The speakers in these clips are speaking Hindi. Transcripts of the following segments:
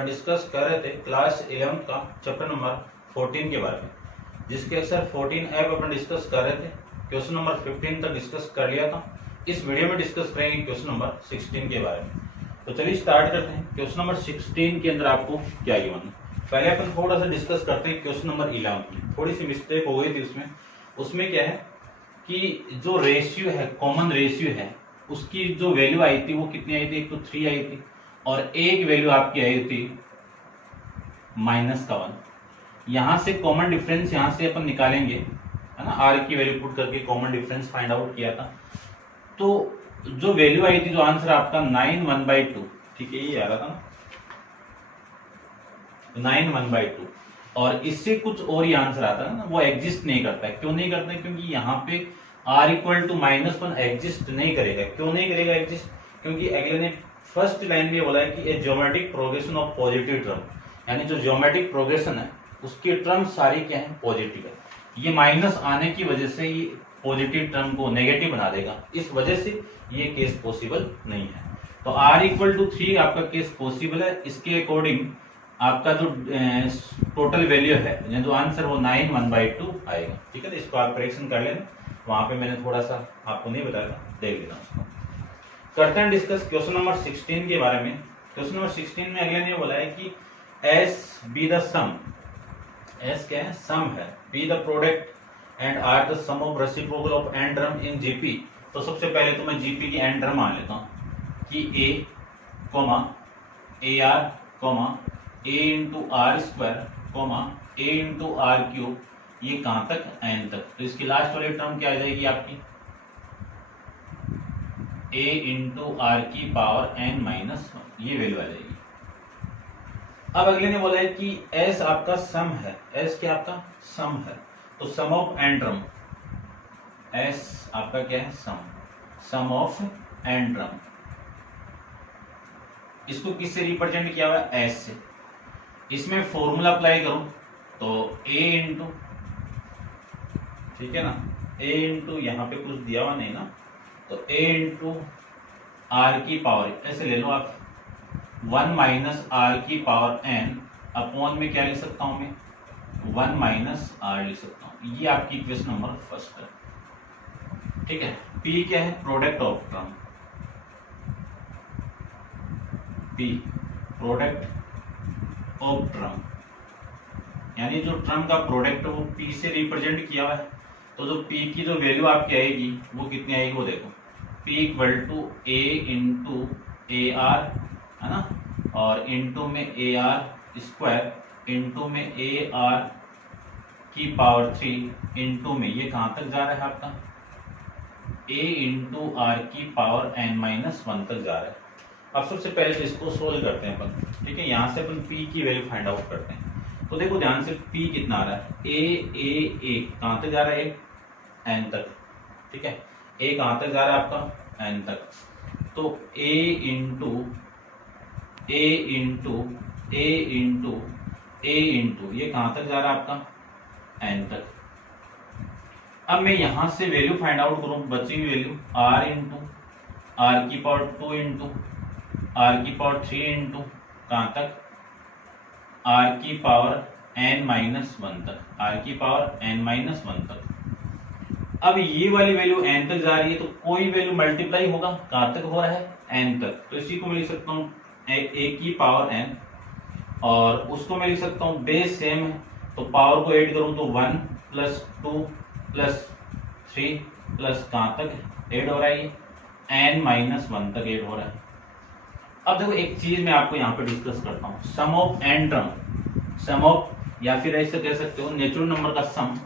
अपन डिस्कस कर रहे थे क्लास 11 का चैप्टर नंबर 14 के बारे में, जिसके अक्सर 14 अपन डिस्कस कर रहे थे। क्वेश्चन नंबर 15 तक डिस्कस कर लिया था। इस वीडियो में डिस्कस करेंगे क्वेश्चन नंबर 16 के बारे में। तो चलिए स्टार्ट करते हैं। क्वेश्चन नंबर 16 के अंदर आपको क्या गिवन है, पहले अपन थोड़ा सा डिस्कस करते हैं। क्वेश्चन नंबर 11 में थोड़ी सी मिस्टेक हो गई थी। उसमें क्या है कि जो रेशियो है, कॉमन रेशियो है, उसकी जो वैल्यू आई थी वो कितनी आई थी, एक तो 3 आई थी और एक वैल्यू आपकी आई थी -1। यहां से कॉमन डिफरेंस यहां से अपन निकालेंगे, है ना, आर की वैल्यू पुट करके कॉमन डिफरेंस फाइंड आउट किया था। तो जो वैल्यू आई थी, जो आंसर आपका 9/1/2, ठीक है, ये आ रहा था ना 9/1/2, और इससे कुछ और ही आंसर आता है ना, वो एग्जिस्ट नहीं करता है। क्यों नहीं करता है? क्योंकि यहाँ पे r = -1 एग्जिस्ट नहीं करेगा। क्यों नहीं करेगा एग्जिस्ट? क्योंकि अगले ने फर्स्ट लाइन में बोला है कि a geometric progression of positive term, यानी जो ज्योमेट्रिक प्रोग्रेशन है उसके टर्म सारी क्या है, पॉजिटिव है। ये माइनस आने की वजह से ये पॉजिटिव टर्म को नेगेटिव बना देगा, इस वजह से ये केस पॉसिबल नहीं है। तो r = 3 आपका केस पॉसिबल है। इसके अकॉर्डिंग आपका जो टोटल वैल्यू है, जो आंसर वो 9/1/2 आएगा। ठीक है, तो इसको आप करेक्शन कर लेना। वहां पे मैंने थोड़ा सा आपको नहीं बताया था, देख लेना उसको। करते हैं डिस्कस क्वेश्चन नंबर 16 के बारे में। क्वेश्चन नंबर 16 में अगले ने बोला है कि S be the sum, S क्या है, सम है, be the product and R the sum of reciprocal of n term in GP. तो सबसे पहले तो मैं जीपी की एन टर्म मान लेता हूं कि A R a into r², a into r³, ये कहां तक, n तक। तो इसकी लास्ट वाली टर्म क्या आ जाएगी आपकी, a इंटू r⁻n-1, ये वैल्यू आ जाएगी। अब अगले ने बोला है कि s आपका सम है, s क्या आपका सम है, तो सम ऑफ n टर्म, s आपका क्या है, सम ऑफ n टर्म। इसको किससे रिप्रेजेंट किया हुआ है, s से। इसमें फॉर्मूला अप्लाई करूं तो a इंटू, ठीक है ना, a इंटू यहाँ पे कुछ दिया हुआ नहीं ना, तो a इंटू r⁻, ऐसे ले लो आप, 1 - r⁻n अपॉन में क्या लिख सकता हूं मैं, 1 - r लिख सकता हूं। ये आपकी इक्वेशन नंबर फर्स्ट है। ठीक है, p क्या है, product of term, p product of term, यानी जो टर्म का प्रोडक्ट है वो p से रिप्रेजेंट किया हुआ है। तो जो p की जो वैल्यू आपकी आएगी वो कितनी आएगी, वो देखो, p = a इंटू AR, है ना, और इंटू में AR² इंटू में AR⁻³ इंटू में, ये कहां तक जा रहा है आपका, a इंटू r⁻n-1 तक जा रहा है। अब सबसे पहले तो इसको सोल्व करते हैं अपन। ठीक है, यहां से अपन p की वैल्यू फाइंड आउट करते हैं। तो देखो ध्यान से, p कितना आ रहा है, a कहां तक जा रहा है, n तक। ठीक है, a कहां तक जा रहा है आपका, n तक। तो a इंटू ये कहां तक जा रहा है आपका, n तक। अब मैं यहां से वैल्यू फाइंड आउट करूं, बची हुई value r into r⁻² into r⁻3 into कहां तक, r⁻n-1 तक, r⁻n-1 तक। अब ये वाली वैल्यू n तक जा रही है, तो कोई वैल्यू मल्टीप्लाई होगा, कहां तक हो रहा है, n तक। तो इसी को मैं लिख सकता हूं a⁻n, और उसको मैं लिख सकता हूं बेस सेम है, तो पावर को ऐड करूं तो 1 + 2 + 3 प्लस कहां तक ऐड हो रहा है, n-1 तक ऐड हो रहा है। अब देखो एक चीज मैं आपको यहाँ पे डिस्कस करता हूँ, sum of n term, sum of, या फिर ऐसे कह सकते हो नेचुरल नंबर का सम।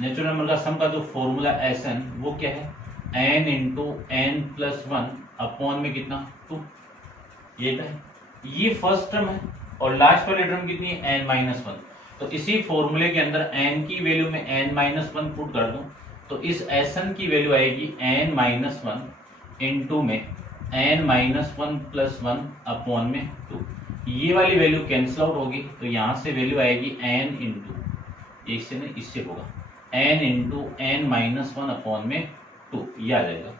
नेचुरल नंबर का सम का जो फॉर्मूला Sn वो क्या है, n इंटू n+1 अपॉन में कितना, 2, ये है, ये फर्स्ट टर्म है, और लास्ट वाली टर्म कितनी है, n-1। तो इसी फॉर्मूले के अंदर n की वैल्यू में n-1 पुट कर दूं तो इस Sn की वैल्यू आएगी n-1 इंटू में n-1+1 अपॉन में 2। ये वाली वैल्यू कैंसिल आउट होगी, तो यहां से वैल्यू आएगी n इंटू, इससे नहीं इससे होगा, n इंटू n-1 अपॉन में 2, ये आ जाएगा।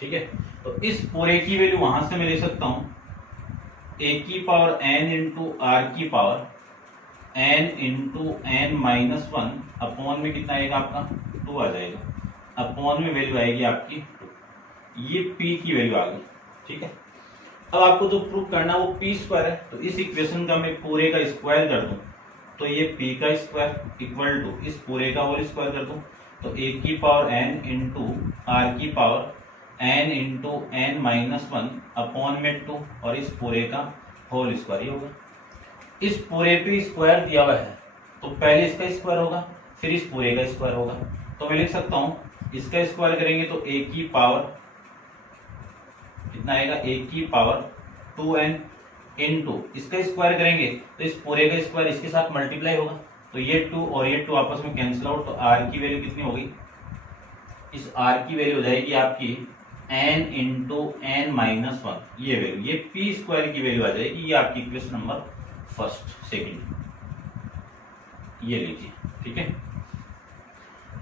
ठीक है, तो इस पूरे की वैल्यू वहां से मैं ले सकता हूं ए की पावर n इंटू आर की power n into n minus one upon में कितना आएगा आपका 2 आ जाएगा, अपॉन में वैल्यू आएगी आपकी 2। ये p की वैल्यू आ गई, ठीक है। अब आपको जो प्रूव करना है वो पी स्क्वायर है, तो इस इक्वेशन का मैं पूरे का स्क्वायर कर दूं तो ये p का स्क्वायर इक्वल टू इस पूरे का होल स्क्वायर कर दूं तो a की पावर n इंटू आर की power n into n minus one upon में 2 और इस पूरे का होल स्क्वायर ही होगा। इस पूरे पे स्क्वायर दिया हुआ है तो पहले इसका स्क्वायर होगा फिर इस पूरे का स्क्वायर होगा, तो मैं लिख सकता हूं इसका स्क्वायर करेंगे तो a की पावर कितना आएगा, a की पावर 2n इंटू इसका स्क्वायर करेंगे तो इस पूरे का स्क्वायर इसके साथ मल्टीप्लाई होगा, तो ये 2 और ये 2 आपस में कैंसिल आउट, तो r की वैल्यू कितनी होगी, इस r की वैल्यू हो जाएगी आपकी n into n minus one, ये वैल्यू, ये p स्क्वायर की वैल्यू आ जाएगी। ये आपकी इक्वेशन नंबर सेकंड, ये लीजिए, ठीक है।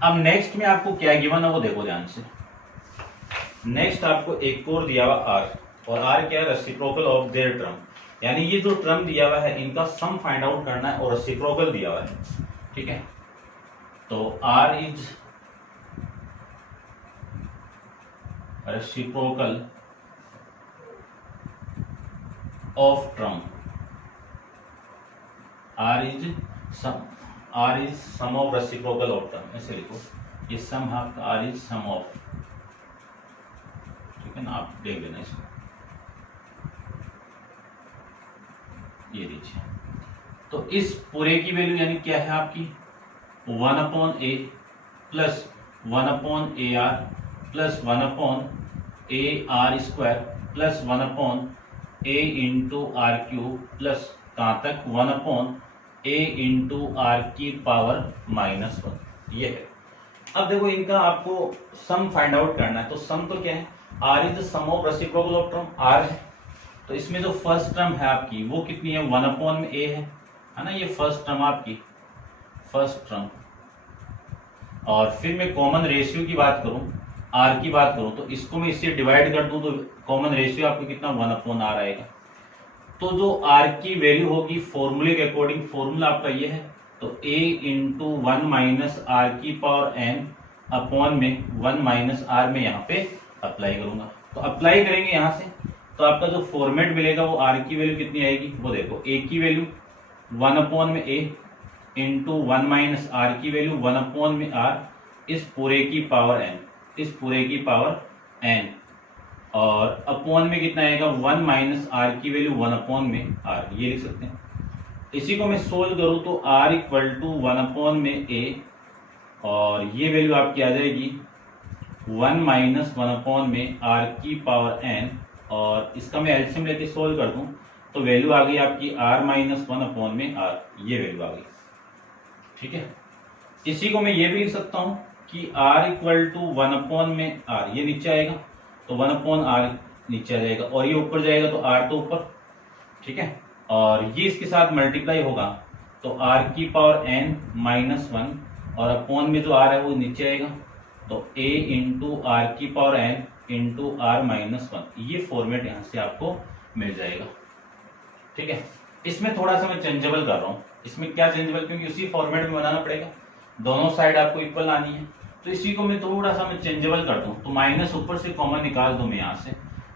अब नेक्स्ट में आपको क्या गिवन है वो देखो ध्यान से। नेक्स्ट आपको एक और दिया हुआ r, और r क्या है, रेसिप्रोकल ऑफ देयर टर्म, यानी ये जो टर्म दिया हुआ है इनका सम फाइंड आउट करना है और रेसिप्रोकल दिया हुआ है, ठीक है। तो r is reciprocal of term, r is sum of reciprocal of term, ऐसे लिखो, ये सम आपका r इज सम ऑफ, ठीक है ना, आप देख लेना इसको, ये लीजिए। तो इस पूरे की वैल्यू यानी क्या है आपकी 1 upon a plus 1 upon a r plus 1 upon a r square plus 1 upon a into r cube plus कहाँ तक 1 अपॉन ए इंटू आर की पावर माइनस वन, ये है। अब देखो इनका आपको सम फाइंड आउट करना है, तो सम तो क्या है, r is the sum of reciprocal of term, r है, तो इसमें जो फर्स्ट टर्म है आपकी वो कितनी है 1 अपॉन में a है ना, ये फर्स्ट टर्म आपकी फर्स्ट टर्म, और फिर मैं कॉमन रेशियो की बात करूं, r की बात करूं, तो इसको मैं इससे डिवाइड कर दूं तो कॉमन रेशियो आपको कितना 1 अपॉन r आएगा। तो जो r की वैल्यू होगी फॉर्मूले के अकॉर्डिंग, फॉर्मूला आपका ये है, तो a into one minus r की पावर n अपॉन में 1 माइनस आर में यहाँ पे अप्लाई करूंगा, तो अप्लाई करेंगे यहाँ से, तो आपका जो फॉर्मेट मिलेगा वो r की वैल्यू कितनी आएगी, वो देखो a की वैल्यू 1 अपॉन में a into one minus r की वैल्यू 1 अपॉन में r, इस पूरे की पावर n, इस पूरे की पावर n, और अपॉन में कितना आएगा 1 माइनस आर की वैल्यू 1 अपॉन में r, ये लिख सकते हैं। इसी को मैं सोल्व करूं तो r इक्वल टू 1 अपॉन में a, और ये वैल्यू आपकी आ जाएगी 1 माइनस 1 अपॉन में r की पावर n, और इसका मैं एलसीएम लेके सोल्व कर दूं तो वैल्यू आ गई आपकी r माइनस 1 अपॉन में r, ये वैल्यू आ गई, ठीक है। इसी को मैं ये भी लिख सकता हूं कि r इक्वल टू 1 अपॉन में r, ये नीचे आएगा तो 1 अपॉन r नीचे आ जाएगा, और ये ऊपर जाएगा तो r तो ऊपर, ठीक है, और ये इसके साथ मल्टीप्लाई होगा तो r की पावर n माइनस वन, और अपॉन में जो r है वो नीचे आएगा तो a इंटू आर की power n into r minus one, ये फॉर्मेट यहाँ से आपको मिल जाएगा, ठीक है। इसमें थोड़ा सा मैं चेंजेबल कर रहा हूँ, इसमें क्या चेंजेबल, क्योंकि उसी फॉर्मेट में बनाना पड़ेगा, दोनों साइड आपको इक्वल आनी है, तो इसी को मैं थोड़ा सा मैं चेंजेबल कर दूं, तो माइनस ऊपर से कॉमन निकाल दूं मैं यहाँ से,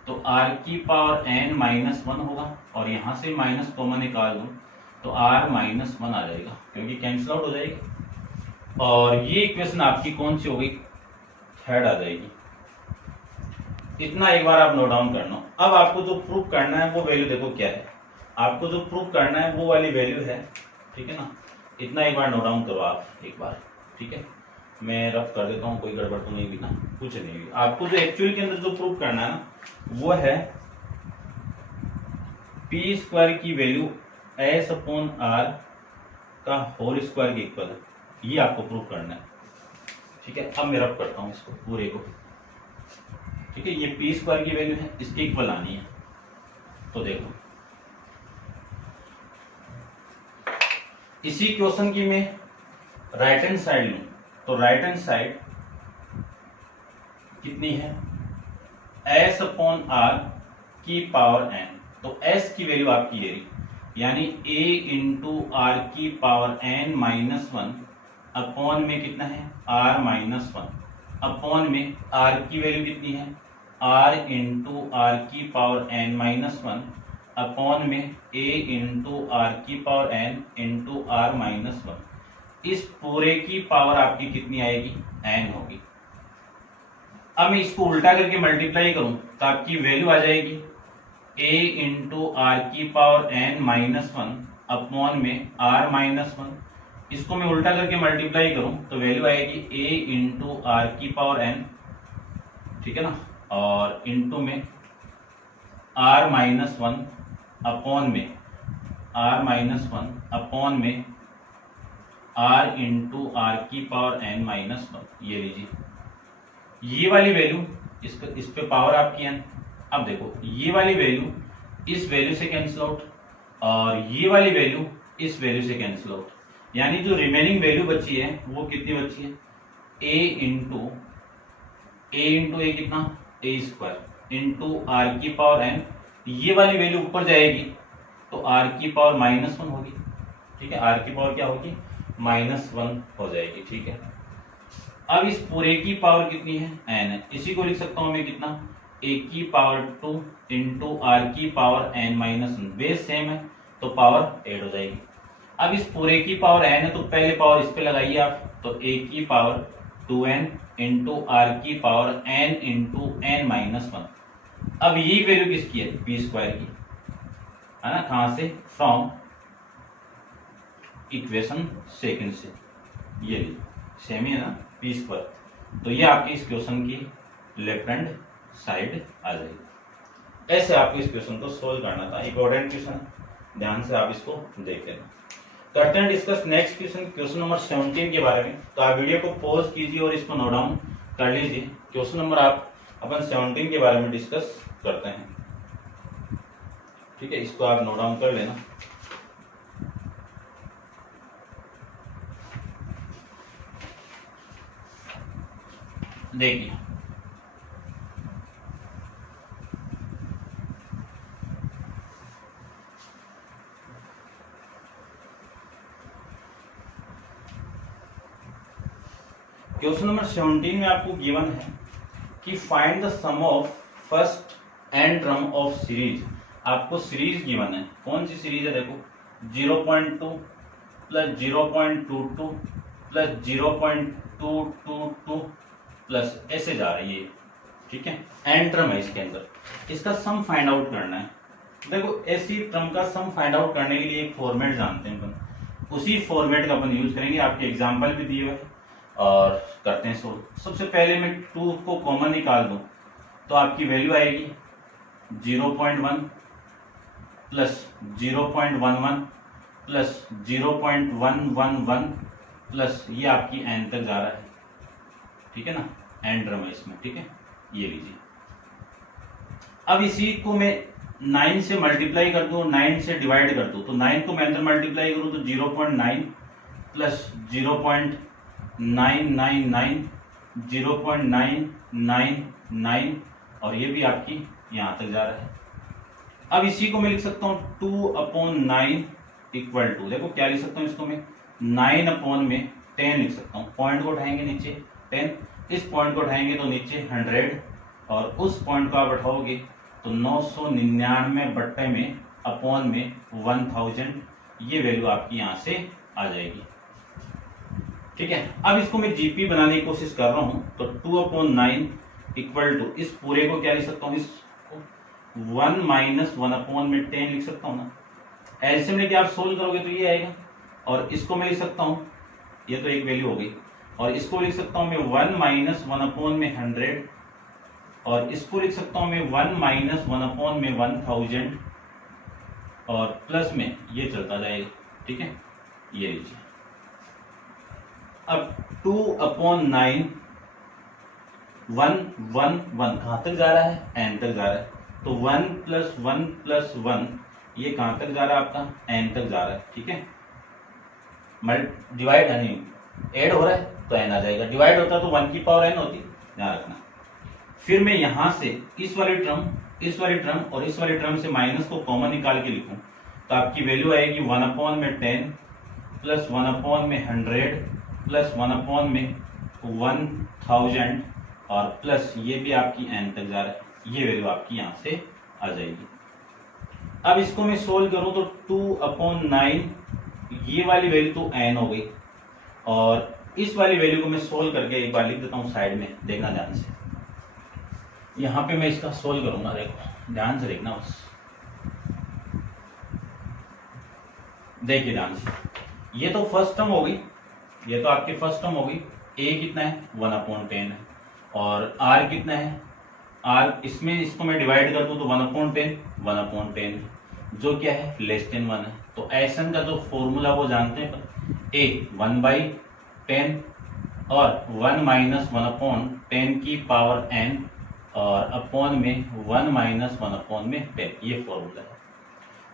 तो r की पावर n माइनस वन होगा, और यहाँ से माइनस कॉमन निकाल दूं तो r माइनस वन आ जाएगा, क्योंकि कैंसिल आउट हो जाएगी, और ये इक्वेशन आपकी कौन सी होगी, थर्ड आ जाएगी। इतना एक बार आप नोट डाउन करना। अब आपको जो प्रूफ करना है वो वैल्यू देखो क्या है, आपको जो प्रूफ करना है वो वाली वैल्यू है, ठीक है ना, इतना एक बार नोट डाउन करो आप एक बार, ठीक है। मैं रफ कर देता हूँ, कोई गड़बड़ तो नहीं हुई ना, कुछ नहीं हुई। आपको जो एक्चुअल के अंदर जो प्रूफ करना है ना वो है पी स्क्वायर की वैल्यू एस अपॉन आर का होल स्क्वायर के इक्वल है, ये आपको प्रूफ करना है, ठीक है। अब मैं रफ करता हूँ इसको पूरे को, ठीक है। ये पी स्क्वायर की वैल्यू है, इसके इक्वल आनी है, तो देखो इसी क्वेश्चन की मैं राइट हैंड साइड लूं तो राइट हैंड साइड कितनी है, एस अपॉन आर की पावर n, तो s की वैल्यू आपकी ये रही, यानी a इंटू आर की power n minus one upon में कितना है r माइनस वन अपॉन में r की वैल्यू कितनी है r इंटू आर की power n minus one upon में a इंटू आर की power n into r minus one. इस पूरे की पावर आपकी कितनी आएगी n होगी। अब मैं इसको उल्टा करके मल्टीप्लाई करूं तो आपकी वैल्यू आ जाएगी a इंटू आर की power n minus one upon में r माइनस वन। इसको मैं उल्टा करके मल्टीप्लाई करूं तो वैल्यू आएगी a इंटू आर की पावर n, ठीक है ना, और इंटू में r माइनस वन अपॉन में r माइनस वन अपॉन में r इंटू आर की पावर n माइनस वन। ये लीजिए, ये वाली वैल्यू इस पे पावर आपकी n। अब देखो ये वाली वैल्यू इस वैल्यू से कैंसिल आउट और ये वाली वैल्यू इस वैल्यू से कैंसिल आउट, यानी जो रिमेनिंग वैल्यू बची है वो कितनी बची है a इंटू ए कितना a स्क्वायर इंटू आर की पावर n। ये वाली वैल्यू ऊपर जाएगी तो r की पावर माइनस वन होगी, ठीक है, r की पावर क्या होगी माइनस वन हो जाएगी, ठीक है। अब इस पूरे की पावर कितनी है n है, इसी को लिख सकता हूं मैं कितना a की पावर 2 इंटू आर की power n minus one. Base same है तो पावर ऐड हो जाएगी। अब इस पूरे की पावर n है तो पहले पावर इस पे लगाइए आप, तो a की पावर 2n इंटू आर की power n into n minus one. अब यही वैल्यू किसकी है p स्क्वायर की, है ना, कहां से फ्रॉम इक्वेशन सेकंड से, ये लीजिए सेम ही है ना p स्क्वायर। तो ये आपके इस क्वेश्चन की लेफ्ट हैंड साइड आ जाएगी। ऐसे आपको इस क्वेश्चन को सोल्व करना था, इंपॉर्टेंट क्वेश्चन है, ध्यान से आप इसको देख लेना। करते हैं discuss next question, question number 17 के बारे में। तो आप वीडियो को पॉज कीजिए और इसको नोट डाउन कर लीजिए। क्वेश्चन नंबर आप अपन 17 के बारे में डिस्कस करते हैं, ठीक है, इसको आप नोट डाउन कर लेना। देखिए क्वेश्चन नंबर 17 में आपको गिवन है कि find the sum of first and term of series. आपको सीरीज गिवन है, कौन सी सीरीज है देखो 0.2 प्लस 0.22 प्लस 0.222 प्लस ऐसे जा रही है, ठीक है, एंड टर्म है इसके अंदर, इसका सम फाइंड आउट करना है। देखो ऐसी टर्म का सम फाइंड आउट करने के लिए एक फॉर्मेट जानते हैं अपन, उसी फॉर्मेट का अपन यूज करेंगे। आपके एग्जाम्पल भी दिए हुए और करते हैं सोल्व। सबसे पहले मैं 2 को कॉमन निकाल दूं तो आपकी वैल्यू आएगी 0.1 प्लस 0.11 प्लस 0.111 प्लस ये आपकी एन तक जा रहा है, ठीक है ना, एंड टर्म है इसमें, ठीक है, ये लीजिए। अब इसी को मैं 9 से मल्टीप्लाई कर दूं, 9 से डिवाइड कर दूं, तो 9 को मैं अंदर मल्टीप्लाई करूं तो 0.9 प्लस 0.999 0.999 और ये भी आपकी यहां तक जा रहा है। अब इसी को मैं लिख सकता हूं 2/9 इक्वल टू, देखो क्या लिख सकता हूं इसको मैं 9 में 10 लिख सकता हूं। पॉइंट को उठाएंगे नीचे 10, इस पॉइंट को उठाएंगे तो नीचे 100 और उस पॉइंट को आप उठाओगे तो 999 बट्टे में अपॉन में 1000, ये वैल्यू आपकी यहां से आ जाएगी, ठीक है। अब इसको मैं जीपी बनाने की कोशिश कर रहा हूं तो 2/9 इक्वल टू, इस पूरे को क्या लिख सकता हूं, इसको 1 माइनस 1 में 10 लिख सकता हूं ना। एलसीएम लेके आप सोल्व करोगे तो ये आएगा, और इसको मैं लिख सकता हूं, ये तो एक वैल्यू हो गई, और इसको लिख सकता हूं मैं 1 माइनस 1 में 100 और इसको लिख सकता हूं मैं 1 माइनस 1 में 1000 और प्लस में ये चलता जाएगा, ठीक है, ये लीजिए। अब 2/9 1 1 1 कहां तक जा रहा है, एन तक जा रहा है, तो 1 प्लस 1 प्लस 1 ये कहां तक जा रहा है आपका, एन तक जा रहा है, ठीक है। डिवाइड नहीं ऐड हो रहा है तो एन आ जाएगा, डिवाइड होता तो 1 की पावर एन होती, ध्यान रखना। फिर मैं यहां से इस वाली टर्म इस वाली टर्म और इस वाली टर्म से माइनस को कॉमन निकाल के लिखूं तो आपकी वैल्यू आएगी 1/10 प्लस 1/100 प्लस 1/1000 और प्लस ये भी आपकी n तक जा रहा है, ये वैल्यू आपकी यहां से आ जाएगी। अब इसको मैं सोल्व करूं तो 2/9 ये वाली वैल्यू तो n हो गई और इस वाली वैल्यू को मैं सोल्व करके एक बार लिख देता हूं साइड में, देखना ध्यान से। यहां पे मैं इसका सोल्व करूंगा, देखो ध्यान से देखना बस, देखिए ध्यान से। ये तो फर्स्ट टर्म हो गई, ये तो आपकी फर्स्ट टर्म हो गई। a कितना है 1/10 है और r कितना है r, इसमें इसको मैं डिवाइड कर दूं तो 1/10 जो क्या है लेस देन 1 है। तो एसन का जो फॉर्मूला वो जानते हैं, a 1/10 और 1 - 1/10 की पावर n और अपॉन में 1 - 1/10, ये फॉर्मूला है।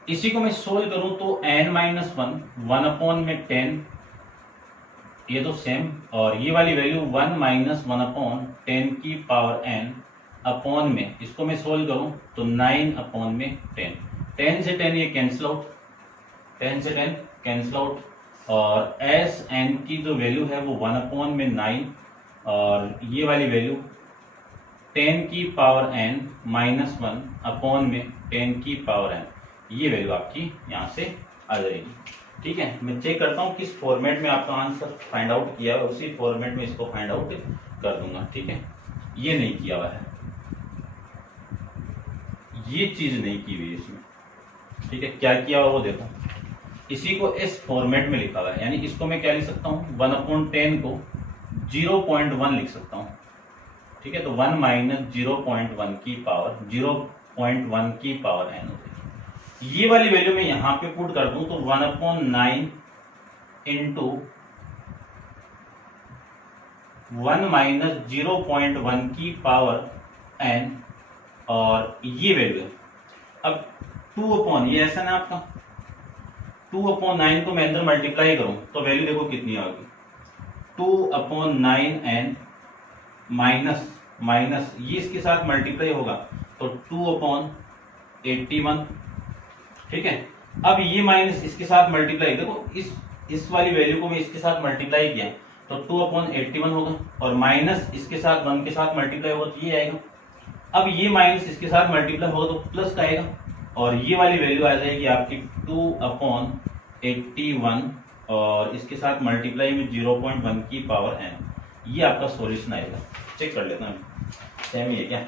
इसी को मैं सोल्व करूं तो n - 1/10 ये तो सेम, और ये वाली वैल्यू 1 - 1/10 की पावर n अपॉन में, इसको मैं सोल्व करूं तो 9/10, 10 से 10 ये कैंसिल आउट, 10 से 10 कैंसिल आउट, और एस एन की जो वैल्यू है वो 1/9 और ये वाली वैल्यू 10 की पावर n - 1 अपॉन में 10 की पावर n, ये वैल्यू आपकी यहाँ से आ जाएगी। ठीक है, मैं चेक करता हूँ किस फॉर्मेट में आपका आंसर फाइंड आउट किया है, उसी फॉर्मेट में इसको फाइंड आउट कर दूंगा। ठीक है, ये नहीं किया हुआ है, ये चीज नहीं की हुई इसमें। ठीक है, क्या किया हुआ वो देखो, इसी को इस फॉर्मेट में लिखा हुआ है, यानी इसको मैं क्या लिख सकता हूँ 1/10 को 0.1 लिख सकता हूँ। ठीक है, तो 1 - 0.1 की पावर 0.1 की पावर n होती है। ये वाली वैल्यू मैं यहां पे पुट कर दूं तो 1/9 इंटू 1 - 0.1 की पावर n और ये वैल्यू है। अब 2/, ये ऐसा ना आपका 2/9 को मैं अंदर मल्टीप्लाई करूं तो वैल्यू देखो कितनी आ गई, 2/9n माइनस ये इसके साथ मल्टीप्लाई होगा तो 2/81। ठीक है, अब ये माइनस इसके साथ मल्टीप्लाई, देखो इस वाली वैल्यू को मैं इसके साथ मल्टीप्लाई किया तो 2/81 होगा, और माइनस इसके साथ 1 के साथ मल्टीप्लाई होगा तो ये आएगा। अब ये माइनस इसके साथ मल्टीप्लाई होगा तो प्लस का आएगा, और ये वाली वैल्यू आ जाएगी आपकी 2/81 और इसके साथ मल्टीप्लाई में 0.1 की पावर n, ये आपका सॉल्यूशन आएगा। चेक कर लेता हूँ सेम ही है क्या।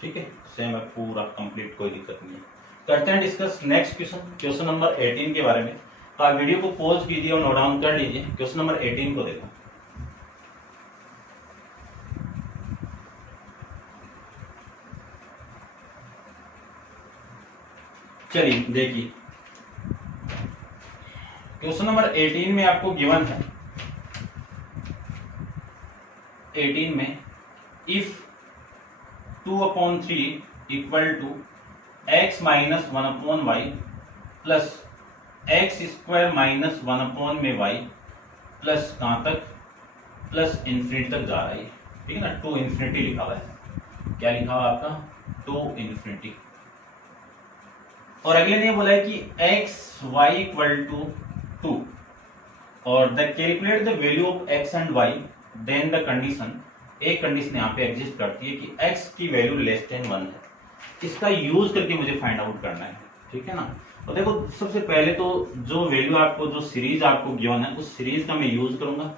ठीक है, सेम है पूरा कंप्लीट, कोई दिक्कत नहीं है। करते हैं डिस्कस नेक्स्ट क्वेश्चन नंबर 18 के बारे में। तो आप वीडियो को पॉज कीजिए और नोट डाउन कर लीजिए, क्वेश्चन नंबर 18 को देखो। चलिए देखिए, क्वेश्चन नंबर 18 में आपको गिवन है, 18 में if 2/3 equal to x - 1/y plus x² - 1/y plus कहां तक, प्लस इंफिनिटी तक जा रहा है। ठीक है ना, टू इंफिनिटी लिखा हुआ है, क्या लिखा हुआ आपका टू इंफिनिटी। और अगले ने बोला है कि x y इक्वल टू 2 और the calculate the value of x and y, then the condition, एक कंडीशन यहाँ पे एग्जिस्ट करती है कि x की वैल्यू लेस देन 1 है। इसका यूज करके मुझे फाइंड आउट करना है। ठीक है ना, तो देखो सबसे पहले तो जो वैल्यू आपको, जो सीरीज आपको गिवन है उस सीरीज का मैं यूज करूंगा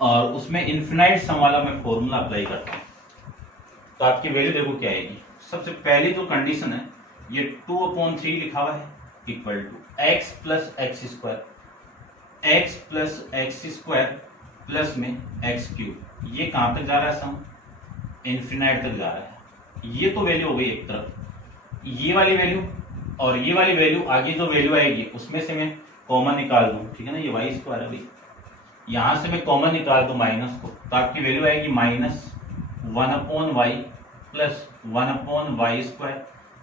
और उसमें इन्फिनाइट सम वाला मैं फॉर्मूला अप्लाई करता हूँ। तो आपकी वैल्यू देखो क्या आएगी, सबसे पहली जो कंडीशन है ये 2/3 लिखा हुआ है equal to x plus x² plus में x³ ये कहां तक जा रहा है सम, इन्फिनाइट तक जा रहा है। ये तो वैल्यू हो गई एक तरफ, ये वाली वैल्यू और ये वाली वैल्यू, आगे जो वैल्यू आएगी उसमें से मैं कॉमन निकाल दूं। ठीक है ना, ये y² है भाई, यहां से मैं कॉमन निकाल दूं माइनस को, तो आपकी वैल्यू आएगी -1/y plus 1/y²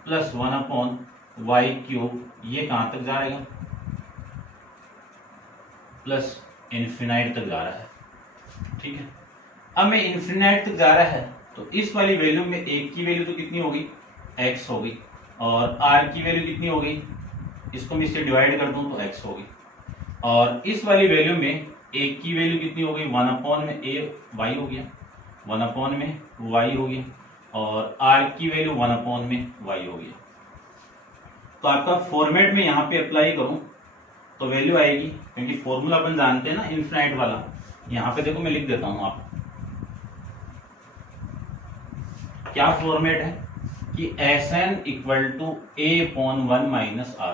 plus 1/y³, ये कहां तक जाएगा, प्लस इन्फिनाइट तक जा रहा है। ठीक है, अब मैं इन्फिनाइट तक जा रहा है तो इस वाली वैल्यू में एक की वैल्यू तो कितनी होगी, x होगी, और r की वैल्यू कितनी हो गई, इसको मैं इससे डिवाइड कर दूं तो x होगी, और इस वाली वैल्यू में एक की वैल्यू कितनी हो गई, 1 में a y हो गया, 1 में y हो गया, और r की वैल्यू 1 में y हो गया। तो आपका फॉर्मेट में यहाँ पे अप्लाई करूं तो वैल्यू आएगी, क्योंकि फॉर्मूला अपन जानते हैं ना इनफिनाइट वाला। यहाँ पे देखो मैं लिख देता हूं, आप क्या फॉर्मेट है कि Sn equal to a/1 minus r,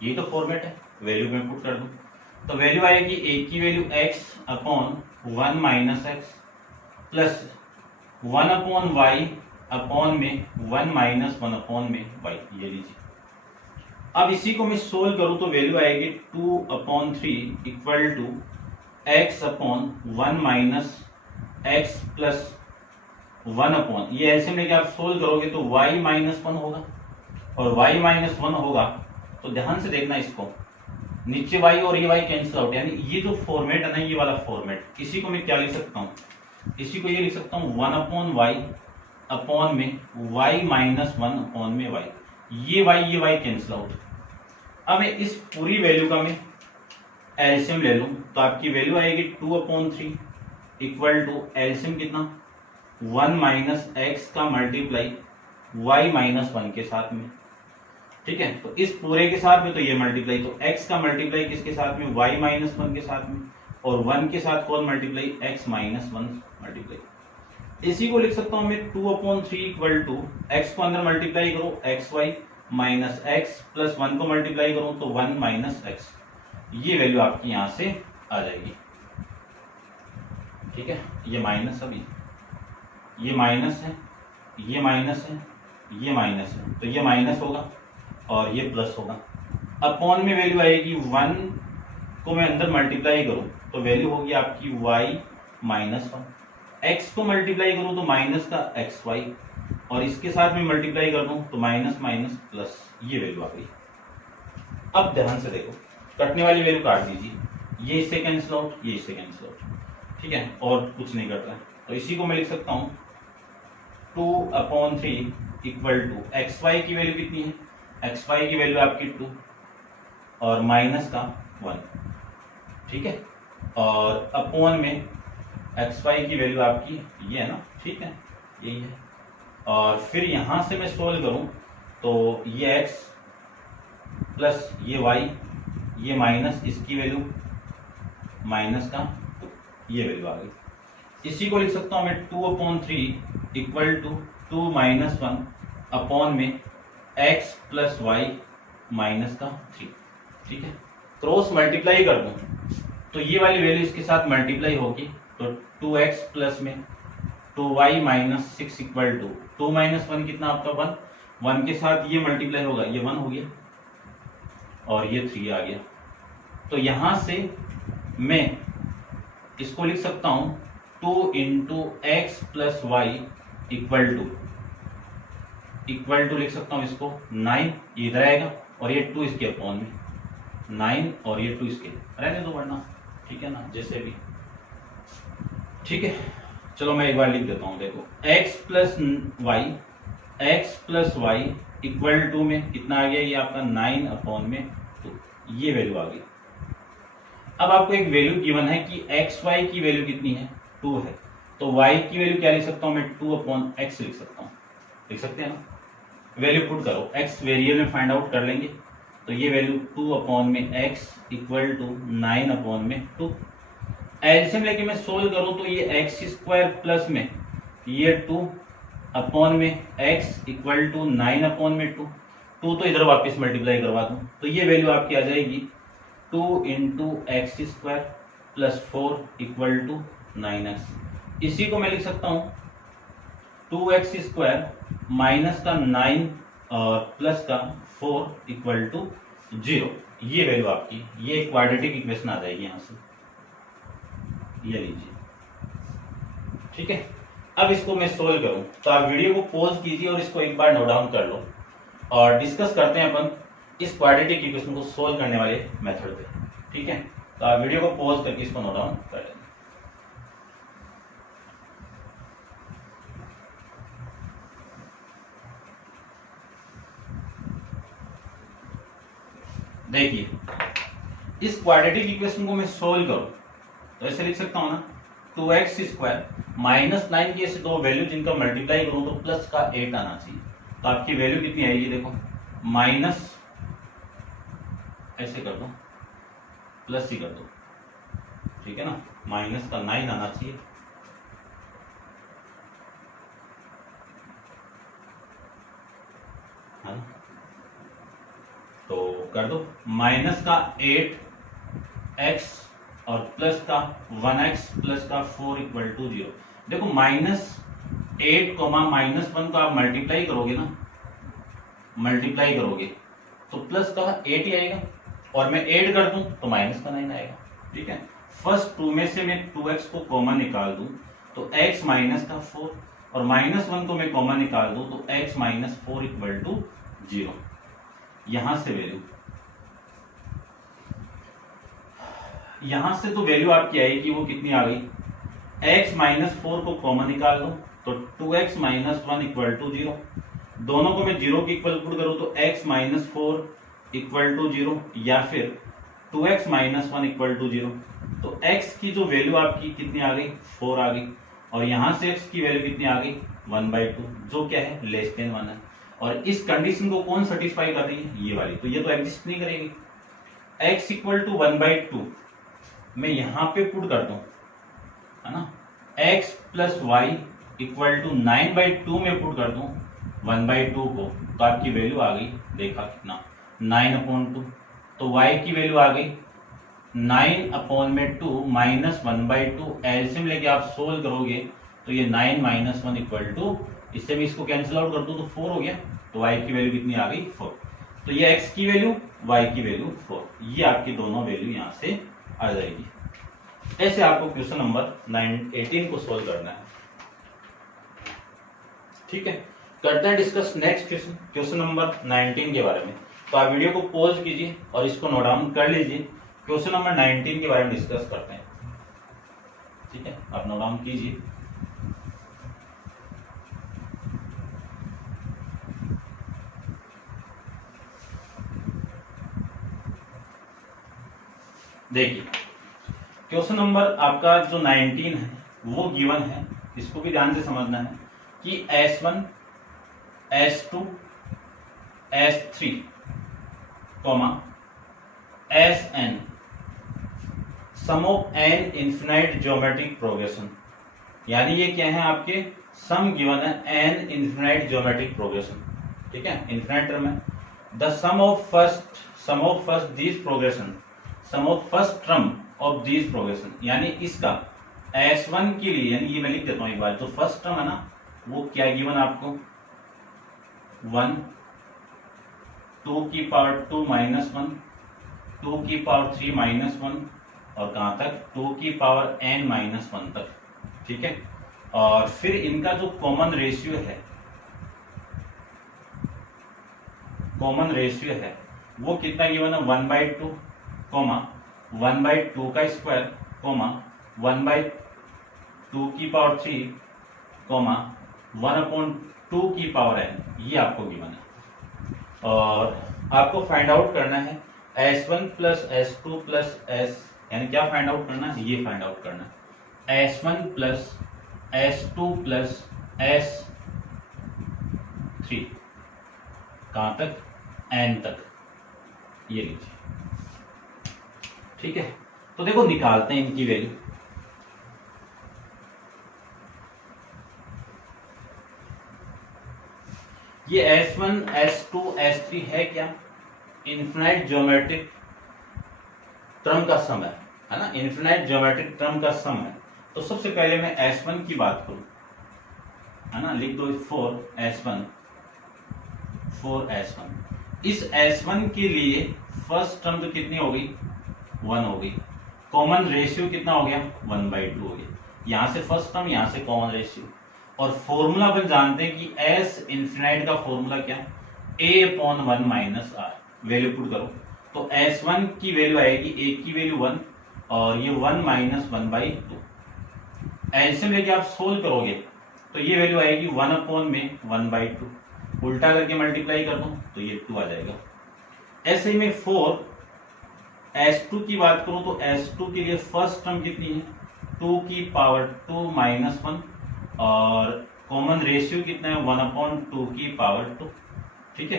ये तो फॉर्मेट है। वैल्यू में पुट कर दूं तो वैल्यू आएगी a की value x/1 minus x plus 1/y upon में 1 माइनस 1 में y, ये लीजिए। अब इसी को मैं सोल्व करूं तो वैल्यू आएगी 2/3 equal to x/1 minus x plus 1 ये एलसीएम लेके आप सोल्व करोगे तो y माइनस 1 होगा, और y माइनस 1 होगा तो ध्यान से देखना इसको, नीचे y और ये y कैंसिल आउट, यानी ये जो फॉर्मेट है ना, ये वाला फॉर्मेट, इसी को मैं क्या लिख सकता हूँ, इसी को ये लिख सकता हूँ 1/y अपॉन में y माइनस 1 में y, ये y कैंसिल आउट। अब मैं इस पूरी वैल्यू का मैं एलसीएम ले लूं तो आपकी वैल्यू आएगी 2/3 इक्वल टू एलसीएम कितना, 1 माइनस एक्स का मल्टीप्लाई y माइनस 1 के साथ में, ठीक है। तो इस पूरे के साथ में तो ये मल्टीप्लाई, तो x का मल्टीप्लाई किसके साथ में, y माइनस 1 के साथ में, और 1 के साथ कौन मल्टीप्लाई, x माइनस 1 मल्टीप्लाई। इसी को लिख सकता हूं मैं 2/3 इक्वल टू एक्स को अंदर मल्टीप्लाई करो xy माइनस एक्स प्लस 1 को मल्टीप्लाई करूं तो 1 माइनस एक्स, ये वैल्यू आपकी यहां से आ जाएगी, ठीक है। ये माइनस, अभी ये माइनस है, ये माइनस है, ये माइनस है, तो ये माइनस होगा और ये प्लस होगा। अपॉन में वैल्यू आएगी 1 को मैं अंदर मल्टीप्लाई करूं तो वैल्यू होगी आपकी y माइनस 1, एक्स को मल्टीप्लाई करूं तो माइनस का xy, और इसके साथ में मल्टीप्लाई कर दूं तो माइनस माइनस प्लस, ये वैल्यू आ गई। अब ध्यान से देखो, कटने वाली वैल्यू काट दीजिए, ये इससे कैंसिल आउट, ये इससे कैंसिल आउट, ठीक है, और कुछ नहीं कट रहा है। तो इसी को मैं लिख सकता हूं 2/3 इक्वल टू xy की वैल्यू कितनी है, xy की वैल्यू आपकी 2 और माइनस का 1, ठीक है, और अपॉन में xy की वैल्यू आपकी ये है ना, ठीक है, यही है। और फिर यहां से मैं सोल्व करूं तो ये x प्लस ये y, ये माइनस इसकी वैल्यू माइनस का 2, ये वैल्यू आ गई। इसी को लिख सकता हूं मैं 2/3 इक्वल टू 2 माइनस 1 अपॉन में x प्लस वाई माइनस का 3, ठीक है। क्रॉस मल्टीप्लाई कर दूं तो ये वाली वैल्यू इसके साथ मल्टीप्लाई होगी, तो 2x प्लस में 2y minus 6 equal to 2 minus 1 कितना आपका 1, 1 के साथ ये मल्टीप्लाई होगा, ये 1 हो गया और ये 3 आ गया। तो यहां से मैं इसको लिख सकता हूं 2 into x plus y equal to लिख सकता हूं इसको 9, ये इधर आएगा और ये 2 इसके अपॉन में 9 और ये 2 इसके रहने दो वरना, ठीक है ना, जैसे भी, ठीक है। चलो मैं एक बार लिख देता हूं, देखो x plus y equal to में कितना आ गया, ये आपका 9/2, ये वैल्यू आ गई। अब आपको एक वैल्यू गिवन है कि xy की वैल्यू कितनी है, 2 है, तो y की वैल्यू क्या लिख सकता हूं मैं, 2/x लिख सकता हूं, लिख सकते हैं ना। वैल्यू पुट करो, x वेरिएबल में फाइंड आउट कर लेंगे, तो ये value 2/x equal to 9/2। LCM लेके मैं सोल्व करूं तो ये x² प्लस में ये 2 अपॉन में x इक्वल टू 9/2, 2 तो इधर वापस मल्टीप्लाई करवा दूं तो ये वैल्यू आपकी आ जाएगी 2 into x² plus 4 equal to 9x। इसी को मैं लिख सकता हूं 2x² माइनस का 9 और प्लस का 4 इक्वल टू 0, ये वैल्यू आपकी, ये क्वाड्रेटिक इक्वेशन आ जाएगी यहां से, ये लीजिए, ठीक है। अब इसको मैं सोल्व करूं तो आप वीडियो को पॉज कीजिए और इसको एक बार नोट डाउन कर लो और डिस्कस करते हैं अपन इस क्वाड्रेटिक इक्वेशन को सोल्व करने वाले मेथड पे, ठीक है। तो आप वीडियो को पॉज करके इसको नोट डाउन कर लें। देखिए इस क्वाड्रेटिक इक्वेशन को मैं सोल्व करूं तो ऐसे लिख सकता हूं ना, 2x स्क्वायर माइनस 9 की ऐसे दो वैल्यू जिनका मल्टीप्लाई करूं तो प्लस का 8 आना चाहिए। तो आपकी वैल्यू कितनी आएगी, देखो माइनस ऐसे कर दो प्लस ही कर दो, ठीक है ना, माइनस का 9 आना चाहिए। है ना, तो कर दो माइनस का 8x और प्लस का 1x प्लस का 4 इक्वल टू 0। देखो -8 -1 को आप मल्टीप्लाई करोगे ना, मल्टीप्लाई करोगे तो प्लस का 8 ही आएगा, और मैं ऐड कर दूं तो माइनस का 9 आएगा। ठीक है, फर्स्ट 2 में से मैं 2x को कॉमन निकाल दूं तो x माइनस का 4, और -1 को मैं कॉमन निकाल दूं तो x माइनस 4 इक्वल टू 0। यहां से वैल्यू, यहां से तो वैल्यू आपकी आएगी वो कितनी आ गई, x माइनस 4 को कॉमन निकाल दो तो 2x माइनस 1 इक्वल टू 0। दोनों को मैं 0 के इक्वल पुट करूं तो x माइनस 4 इक्वल टू 0, या फिर 2x माइनस 1 इक्वल टू 0। तो x की जो वैल्यू आपकी कितनी आ गई, 4 आ गई, और यहां से x की वैल्यू कितनी आ गई, 1/2, जो क्या है लेस देन 1 है। और इस कंडीशन को कौन सेटिस्फाई कर रही है, ये वाली, तो ये तो एग्जिस्ट नहीं करेगी। x इक्वल टू 1/2 मैं यहां पे पुट कर दूं, है ना, x plus y equal to 9/2 में पुट कर दूं 1/2 को, तो आपकी वैल्यू आ गई, देखा कितना, 9/2। तो y की वैल्यू आ गई 9/2 माइनस 1/2। एलसीएम लेके आप सोल्व करोगे तो ये 9 माइनस 1 इक्वल टू, इससे भी इसको कैंसिल आउट कर दूं तो 4 हो गया। तो y की वैल्यू कितनी आ गई, 4। तो ये x की वैल्यू, y की वैल्यू 4, ये आपकी दोनों वैल्यू यहां से आ जाएगी। ऐसे आपको क्वेश्चन नंबर 18 को सोल्व करना है। ठीक है, करते हैं discuss next question, question number 19 के बारे में। तो आप वीडियो को पॉज कीजिए और इसको नोट डाउन कर लीजिए। क्वेश्चन नंबर 19 के बारे में डिस्कस करते हैं। ठीक है, आप नोट डाउन कीजिए। देखिए क्वेश्चन नंबर आपका जो 19 है वो गिवन है, इसको भी ध्यान से समझना है कि S1 S2 S3 Sn sum of n infinite geometric progression, यानी ये क्या है आपके सम गिवन है n इन्फिनाइट ज्योमेट्रिक प्रोग्रेशन। ठीक है, इन्फिनाइट टर्म है। The sum of first this progression, sum of first term of this progression, यानी इसका S1 के लिए, यानी ये मैं लिख देता हूं एक बार, जो फर्स्ट टर्म है ना वो क्या गिवन आपको, 1, 2 की पावर 2 माइनस 1, 2 की पावर 3 माइनस 1, और कहां तक, 2 की पावर n माइनस 1 तक। ठीक है, और फिर इनका जो कॉमन रेशियो है, कॉमन रेशियो है वो कितना गिवन है, 1/2, 1/2 का स्क्वायर, 1/2 की पावर 3, 1/2 की पावर n, ये आपको गिवन है। और आपको फाइंड आउट करना है S1 plus S2 plus S, यानी क्या फाइंड आउट करना है, ये फाइंड आउट करना है S1 plus S2 plus S3, कहां तक, n तक, ये लीजिए। ठीक है, तो देखो निकालते हैं इनकी वैल्यू। ये S1 S2 S3 है क्या, इन्फिनाइट ज्योमेट्रिक टर्म का सम है ना, इन्फिनाइट ज्योमेट्रिक टर्म का सम है। तो सबसे पहले मैं S1 की बात करूं, है ना, लिख दो 4S1। इस S1 के लिए फर्स्ट टर्म तो कितनी हो गई, 1 हो गई, कॉमन रेशियो कितना हो गया, 1/2 हो गया। यहां से फर्स्ट टर्म, यहां से कॉमन रेशियो, और फॉर्मूला अपन जानते हैं कि S इन्फिनाइट का फॉर्मूला क्या, A/1 minus R। Value put करो तो S1 की वैल्यू आएगी, A की वैल्यू 1, और ये 1 माइनस 1/2। एलसीएम लेके आप सोल्व करोगे तो ये वैल्यू आएगी 1/2, उल्टा करके मल्टीप्लाई कर दो तो ये 2 आ जाएगा। ऐसे ही मैं 4 S2 की बात करूं तो S2 के लिए फर्स्ट टर्म कितनी है 2 की पावर 2 माइनस 1 और कॉमन रेशियो कितना है 1/2 की पावर 2। ठीक है,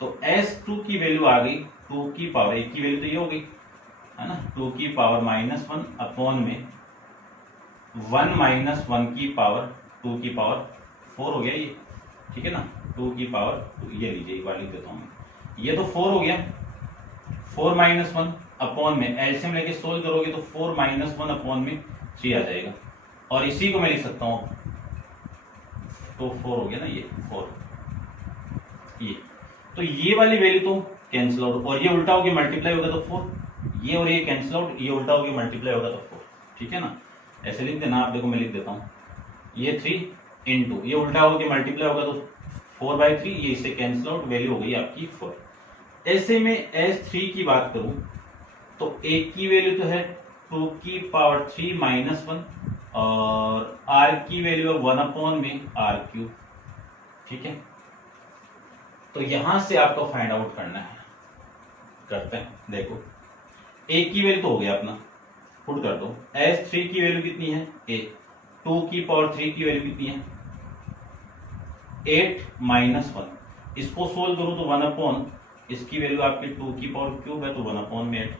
तो S2 की वैल्यू आ गई 2 की पावर, एक की वैल्यू तो ये हो गई है ना 2 की पावर -1 अपॉन में 1 माइनस 1 की पावर 2 की पावर 4 हो गया ये। ठीक है ना, 2 की पावर 2, ये लीजिए एक बार लिख देता हूं, ये तो 4 हो गया, 4 माइनस 1 अपॉन में एलसीएम लेके सोल्व करोगे तो 4 माइनस 1 अपॉन में 3 आ जाएगा, और इसी को मैं लिख सकता हूं तो 4 हो गया ना, ये 4 ये, तो ये वाली वैल्यू तो कैंसिल आउट, और ये उल्टा होके मल्टीप्लाई होगा तो 4, ये और ये कैंसिल आउट, ये उल्टा होके मल्टीप्लाई होगा तो 4। ठीक है ना, ऐसे लिख देना आप, देखो मैं लिख देता हूँ, ये 3 इंटू ये उल्टा होके मल्टीप्लाई होगा तो 4/3, ये इसे कैंसिल आउट, वैल्यू हो गई आपकी 4। ऐसे में S3 की बात करूं तो एक की वैल्यू तो है 2 की पावर 3 माइनस 1 और R की वैल्यू है 1 अपॉन में R3। ठीक है, तो यहां से आपको फाइंड आउट करना है, करते हैं। देखो एक की वैल्यू तो हो गया अपना, पुट कर दो। S3 की वैल्यू कितनी है 8, 2 की पावर 3 की वैल्यू कितनी है 8 माइनस 1, इसको सोल्व करो तो 1 अपॉन, इसकी वैल्यू आपकी 2 की पावर क्यूब है तो 1 अपॉन में 8,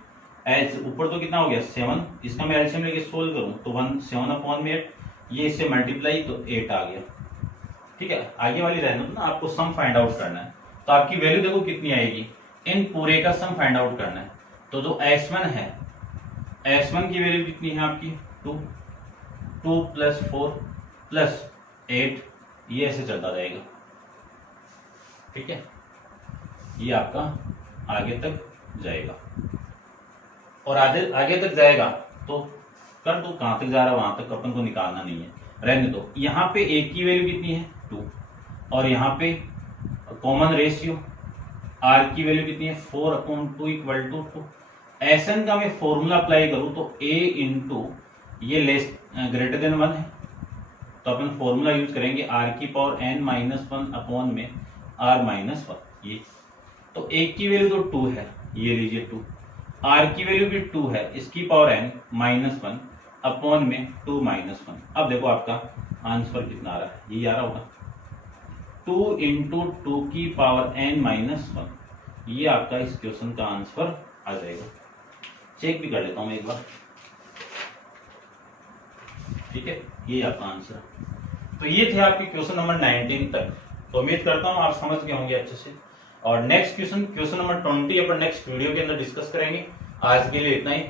एच ऊपर तो कितना हो गया 7, इसका मैं एलसीएम लेके सोल्व करूं तो 7 अपॉन में 8, ये इससे मल्टीप्लाई तो 8 आ गया। ठीक है, आगे वाली रहने दो ना, आपको सम फाइंड आउट करना है, तो आपकी वैल्यू देखो कितनी आएगी, इन पूरे का सम फाइंड आउट करना है। तो जो S1 है, S1 की वैल्यू कितनी है आपकी 2 प्लस 4 प्लस 8, ये ऐसे चलता रहेगा। ठीक है, ये आपका आगे तक जाएगा, और आगे तक जाएगा तो कर दो, कहां तक जा रहा है वहां तक अपन को निकालना नहीं है, रहने दो। यहाँ पे एक की वैल्यू कितनी है 2, और यहाँ पे कॉमन रेशियो R की वैल्यू कितनी है 4/2 इक्वल टू 2। Sn का मैं फॉर्मूला अप्लाई करूं तो A इंटू ये लेस ग्रेटर देन 1 है, तो अपन फॉर्मूला यूज करेंगे R की पावर n-1 अपॉन में R माइनस 1। ये तो एक की वैल्यू तो 2 है, ये लीजिए 2, R की वैल्यू भी 2 है, इसकी पावर n-1 अपॉन में 2 माइनस 1। अब देखो आपका आंसर कितना आ रहा है, ये आ रहा होगा 2 इंटू 2 की पावर n-1, ये आपका इस क्वेश्चन का आंसर आ जाएगा। चेक भी कर लेता हूं मैं एक बार। ठीक है, ये आपका आंसर। तो ये थे आपके क्वेश्चन नंबर 19 तक, तो उम्मीद करता हूं आप समझ गए होंगे अच्छे से। और नेक्स्ट क्वेश्चन नंबर 20 अपन नेक्स्ट वीडियो के अंदर डिस्कस करेंगे। आज के लिए इतना ही।